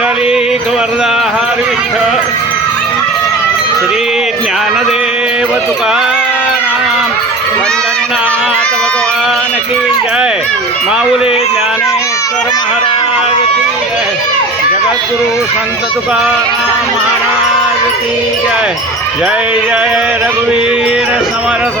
પુંડલીક વરદાહાર વિઠ્ઠલ શ્રી જ્ઞાનદેવ તુકારામ પંડરીનાથ ભગવાન કી જય માઉલી જ્ઞાનેશ્વર મહારાજ કી જય જગદગુરુ સંત તુકારામ મહારાજ કી જય જય જય રઘુવીર સમરથ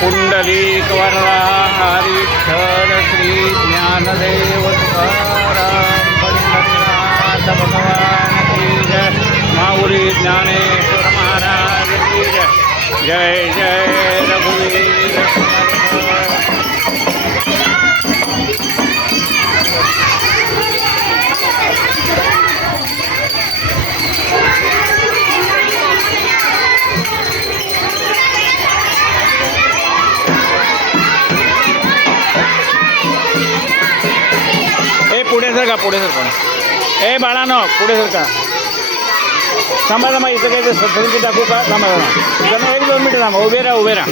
पुंडलिक वरदा हरी विठ्ठल श्री ज्ञानदेव तुकाराम भगवान की ज्ञानेश्वर महाराज जय जय। ए पुढे सर का पुढे सर पण ए बाळानो पुढे सर का थांबा थांबा इथं काही सत्संगी टाकू का थांबा थांबा इथं एक दोन मिनटं थांबा उभे राहा उभे राहा